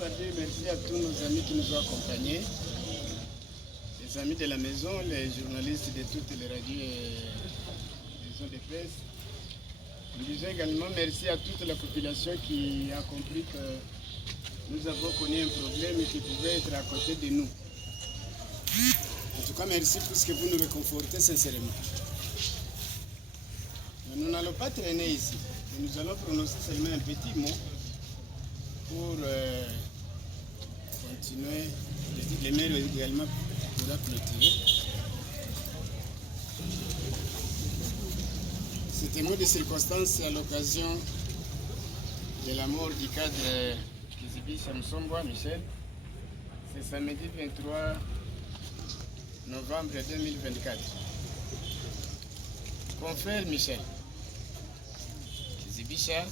tarder, merci à tous nos amis qui nous ont accompagnés, les amis de la maison, les journalistes de toutes les radios et les zones de presse. Nous disons également merci à toute la population qui a compris que nous avons connu un problème qui pouvait être à côté de nous. En tout cas, merci pour ce que vous nous réconfortez sincèrement. Mais nous n'allons pas traîner ici. Nous allons prononcer seulement un petit mot pour continuer. Les maires également pourra clôturer. C'est un mot de circonstance à l'occasion de la mort du cadre Kizibi Chamsomboa Michel. C'est samedi 23 novembre 2024. Confrère Michel Kizibicha,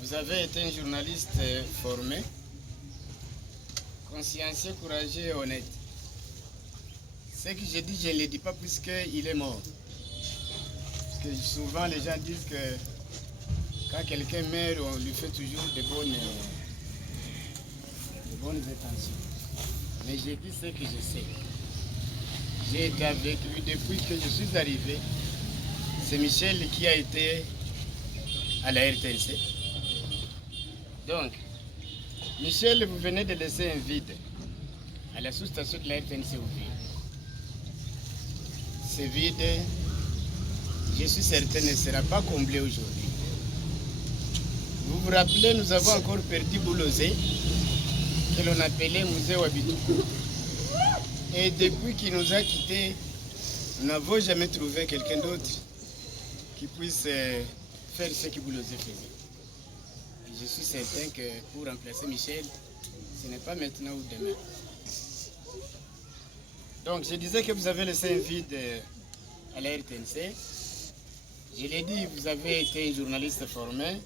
vous avez été un journaliste formé, consciencieux, courageux et honnête. Ce que je dis, je ne le dis pas puisqu'il est mort. Parce que souvent les gens disent que quand quelqu'un meurt, on lui fait toujours de bonnes intentions. Mais j'ai dit ce que je sais. J'ai été avec lui depuis que je suis arrivé. C'est Michel qui a été à la RTNC. Donc, Michel, vous venez de laisser un vide à la sous-station de la RTNC ouverte. Ce vide, je suis certain, ne sera pas comblé aujourd'hui. Vous vous rappelez, nous avons encore perdu Boulosé, que l'on appelait Musée Wabitou. Et depuis qu'il nous a quittés, nous n'avons jamais trouvé quelqu'un d'autre qui puisse faire ce que Boulosé faisait. Et je suis certain que pour remplacer Michel, ce n'est pas maintenant ou demain. Donc je disais que vous avez laissé un vide à la RTNC. Je l'ai dit, vous avez été un journaliste formé.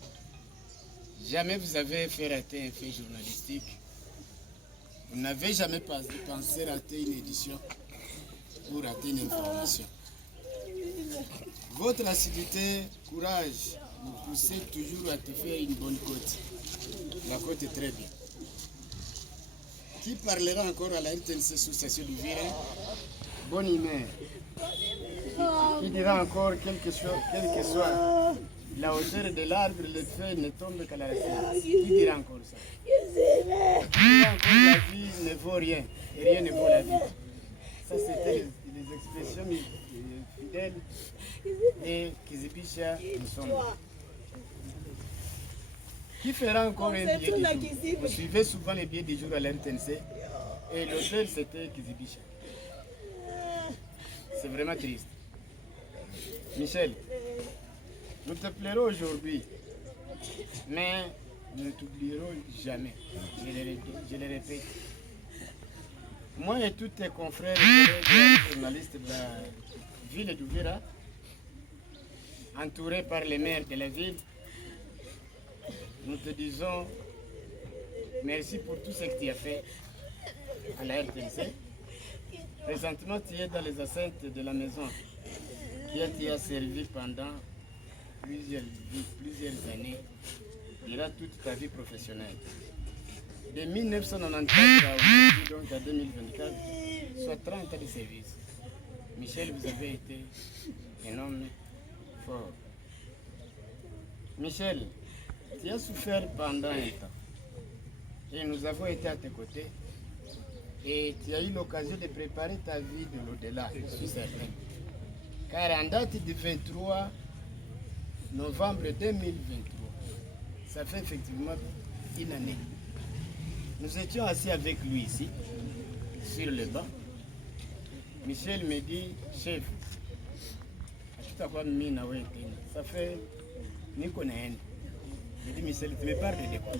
Jamais vous avez fait rater un fait journalistique. Vous n'avez jamais pensé rater une édition ou rater une information. Votre assiduité, courage, vous poussez toujours à te faire une bonne côte. La côte est très bien. Qui parlera encore à la RTNC sous station du Virin? Bonne humeur. Qui dira encore quelle que soit la hauteur de l'arbre, les feuilles ne tombent qu'à la racine. Qui dira encore ça? Qui dira encore la vie ne vaut rien et rien ne vaut la vie? Ça, c'était les expressions fidèles et Kizibicha Nsomboa. Qui fera encore un billet du jour? Vous suivez souvent les billets du jour à l'RTNC et l'hôtel c'était Kizibicha. C'est vraiment triste. Michel, nous te plairons aujourd'hui, mais nous ne t'oublierons jamais. Je le répète. Moi et tous tes confrères et collègues journalistes de la ville d'Uvira, entourés par les maires de la ville, nous te disons merci pour tout ce que tu as fait à la RTNC. Présentement, tu es dans les enceintes de la maison qui a servi pendant plusieurs années, durant toute ta vie professionnelle. De 1994 à aujourd'hui, donc à 2024, soit 30 ans de service. Michel, vous avez été un homme fort. Michel, tu as souffert pendant un temps et nous avons été à tes côtés et tu as eu l'occasion de préparer ta vie de l'au-delà, je suis certain. Car en date du 23 novembre 2023, ça fait effectivement une année. Nous étions assis avec lui ici, sur le banc. Michel me dit, chef, ça fait niko naenda. Je dis, Michel, tu me parles de quoi?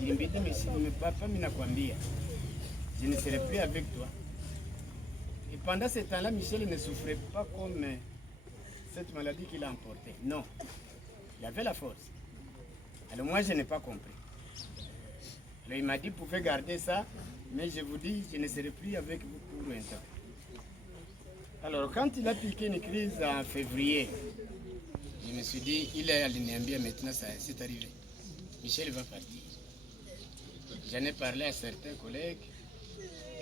Il me dit, mais papa, je ne serai plus avec toi. Et pendant ce temps-là, Michel ne souffrait pas comme cette maladie qu'il a emportée. Non, il avait la force. Alors moi, je n'ai pas compris. Alors il m'a dit, vous pouvez garder ça, mais je vous dis, je ne serai plus avec vous pour un temps. Alors quand il a piqué une crise en février, je me suis dit, il est à l'Inéambia maintenant, c'est arrivé. Michel va partir. J'en ai parlé à certains collègues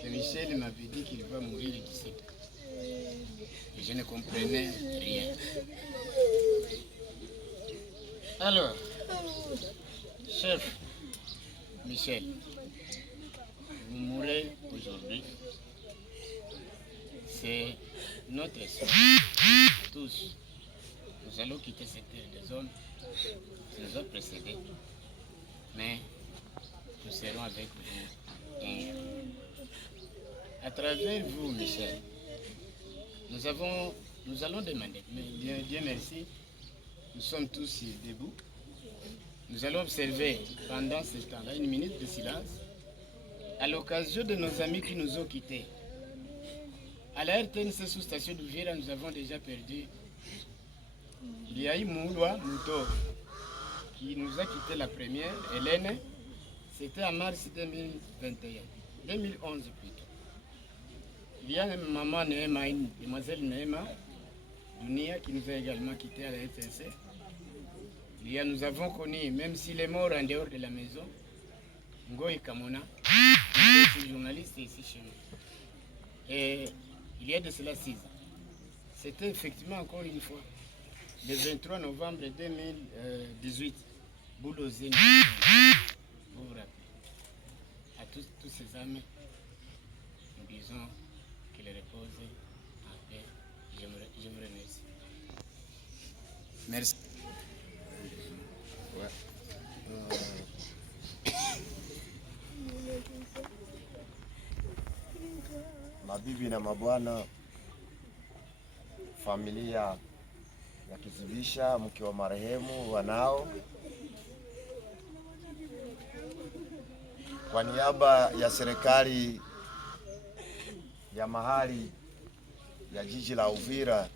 que Michel m'avait dit qu'il va mourir le 17. Et je ne comprenais rien. Alors, chef Michel, vous mourrez aujourd'hui. C'est notre sort. Tous, nous allons quitter cette terre des hommes qui nous ont précédés. Mais nous serons avec vous un jour. À travers vous, Michel, nous allons demander, mais Dieu merci, nous sommes tous debout. Nous allons observer pendant ce temps-là une minute de silence à l'occasion de nos amis qui nous ont quittés. À la RTNC sous-station d'Uvira, nous avons déjà perdu. Il y a eu Moulwa Mouto qui nous a quitté la première, Hélène, c'était en mars 2021, 2011 plutôt. Il y a maman Neema, une demoiselle Neema Dunia qui nous a également quitté à la RTNC. Nous avons connu, même s'il est mort en dehors de la maison, Ngoï Kamona, qui est journaliste ici chez nous. Et il y a de cela 6 ans. C'était effectivement encore une fois, le 23 novembre 2018, Boulozé, vous vous rappelez. À tous ces âmes, nous disons qu'il repose en paix. Je vous remercie. Merci. Mabibi na mabwana, familia ya Kizibisha, mke wa marehemu, wanao, kwa niaba ya serikali ya mahali ya jiji la Uvira,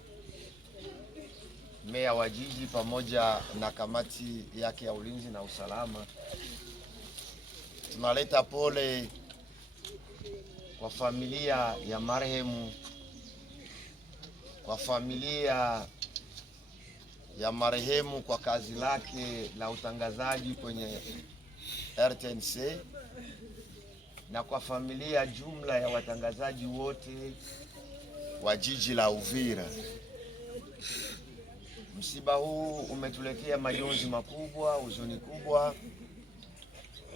meya wa jiji pamoja na kamati yake ya ulinzi na usalama, tunaleta pole kwa familia ya marehemu, kwa familia ya marehemu kwa kazi lake la utangazaji kwenye RTNC, na kwa familia jumla ya watangazaji wote wa jiji la Uvira. Msiba huu umetuletea majonzi makubwa, huzuni kubwa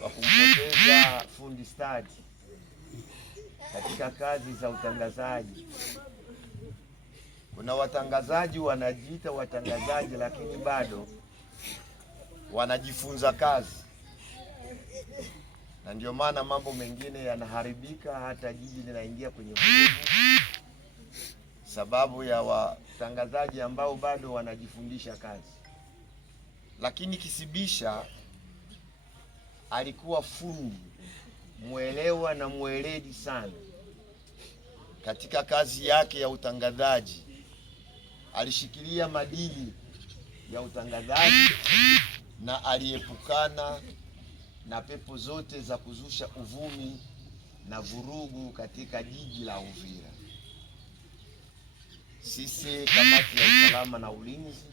kwa kumpoteza fundi stadi katika kazi za utangazaji. Kuna watangazaji wanajiita watangazaji, lakini bado wanajifunza kazi, na ndio maana mambo mengine yanaharibika, hata jiji linaingia kwenye vurugu, sababu ya watangazaji ambao bado wanajifundisha kazi. Lakini Kizibisha alikuwa fundi mwelewa na mweledi sana katika kazi yake ya utangazaji. Alishikilia madili ya utangazaji na aliepukana na pepo zote za kuzusha uvumi na vurugu katika jiji la Uvira. Sisi kamati ya usalama na ulinzi,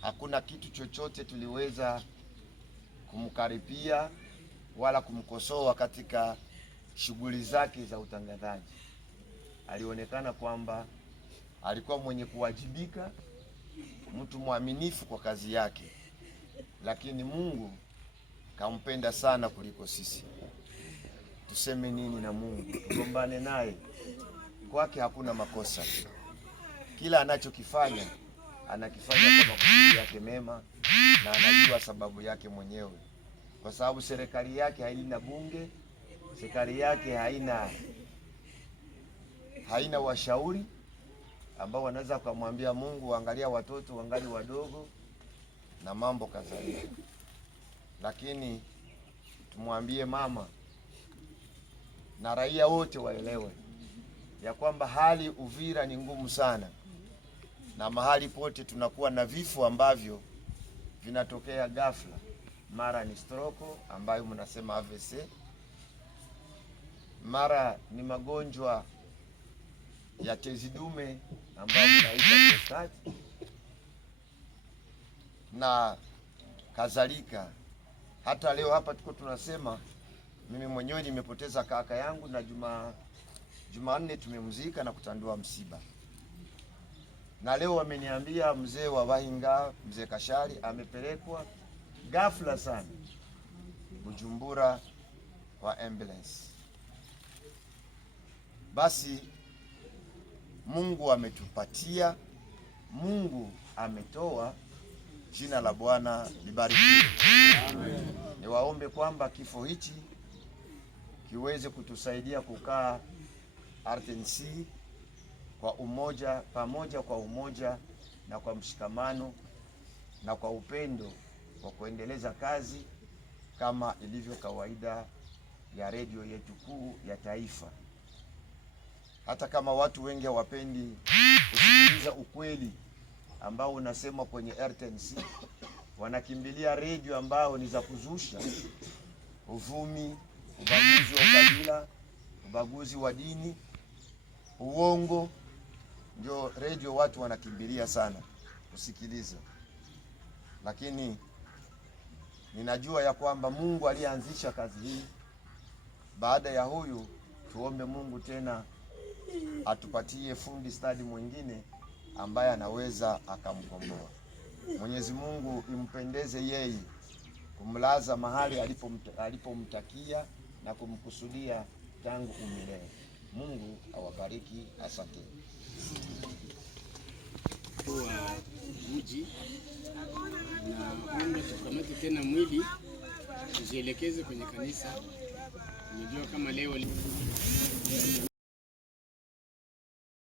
hakuna kitu chochote tuliweza kumkaripia wala kumkosoa katika shughuli zake za utangazaji. Alionekana kwamba alikuwa mwenye kuwajibika, mtu mwaminifu kwa kazi yake, lakini Mungu kampenda sana kuliko sisi. Tuseme nini na Mungu? Tugombane naye? Kwake hakuna makosa. Kila anachokifanya anakifanya kwa makusudi yake mema, na anajua sababu yake mwenyewe, kwa sababu serikali yake haina bunge, serikali yake haina washauri ambao wanaweza kumwambia Mungu, angalia watoto wangali wadogo na mambo kadhalika. Lakini tumwambie mama na raia wote waelewe ya kwamba hali Uvira ni ngumu sana, na mahali pote tunakuwa na vifo ambavyo vinatokea ghafla. Mara ni stroke ambayo mnasema AVC, mara ni magonjwa ya tezi dume ambayo mnaita prostate na kadhalika. Hata leo hapa tuko tunasema Mimi mwenyewe nimepoteza kaka yangu, na Jumanne tumemzika na kutandua msiba, na leo wameniambia mzee wa Wahinga, mzee Kashari amepelekwa ghafla sana Bujumbura kwa ambulance. Basi Mungu ametupatia, Mungu ametoa, jina la Bwana libarikiwe. Amen. Niwaombe kwamba kifo hichi kiweze kutusaidia kukaa RTNC kwa umoja, pamoja kwa umoja na kwa mshikamano na kwa upendo, kwa kuendeleza kazi kama ilivyo kawaida ya redio yetu kuu ya taifa. Hata kama watu wengi hawapendi kusikiliza ukweli ambao unasema kwenye RTNC, wanakimbilia redio ambao ni za kuzusha uvumi, ubaguzi wa kabila, ubaguzi wa dini, uongo. Ndio redio watu wanakimbilia sana kusikiliza. Lakini ninajua ya kwamba Mungu alianzisha kazi hii. Baada ya huyu, tuombe Mungu tena atupatie fundi stadi mwingine ambaye anaweza akamkomboa. Mwenyezi Mungu impendeze yeye kumlaza mahali alipomtakia na kumkusudia tangu umilele. Mungu awabariki. Asante. Kwa mji na tukamate tena mwili tujielekeze kwenye kanisa. Unajua kama leo